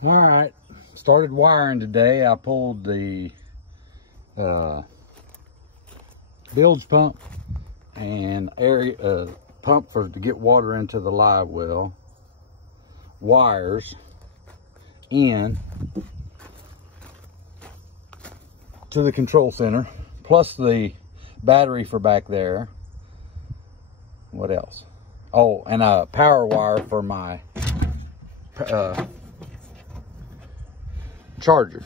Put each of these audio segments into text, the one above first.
All right, started wiring today. I pulled the bilge pump and area pump to get water into the live well, wires in to the control center, plus the battery for back there. What else? Oh, and a power wire for my charger.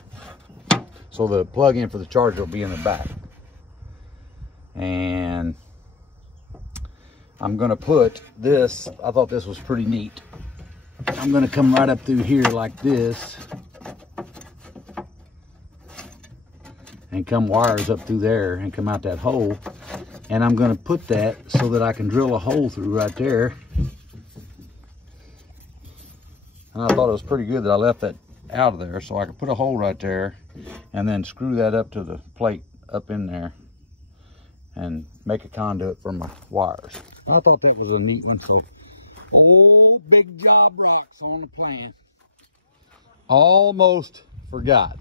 So the plug-in for the charger will be in the back. And I'm gonna put this, I thought this was pretty neat. I'm gonna come right up through here like this and come wires up through there and come out that hole. And I'm gonna put that so that I can drill a hole through right there. And I thought it was pretty good that I left that out of there, so I could put a hole right there and then screw that up to the plate up in there and make a conduit for my wires. I thought that was a neat one. So, oh, big job rocks on the plan. Almost forgot.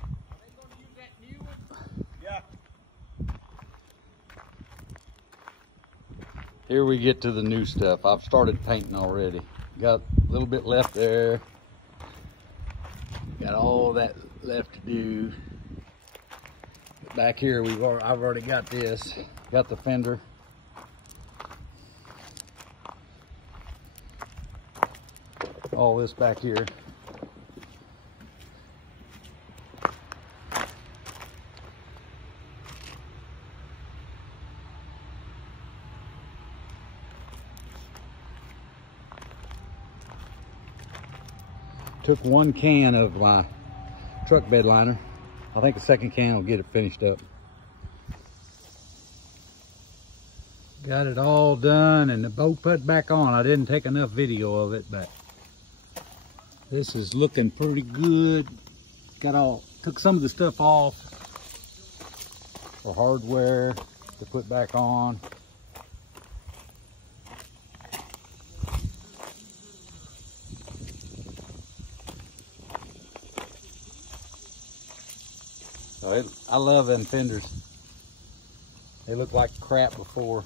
Are they going to use that new one? Yeah. Here we get to the new stuff. I've started painting already. Got a little bit left there. Got all that left to do. Back here, I've already got this. Got the fender. All this back here. Took one can of my truck bed liner. I think the second can will get it finished up. Got it all done and the boat put back on. I didn't take enough video of it, but this is looking pretty good. Took some of the stuff off for hardware to put back on. I love them fenders. They look like crap before.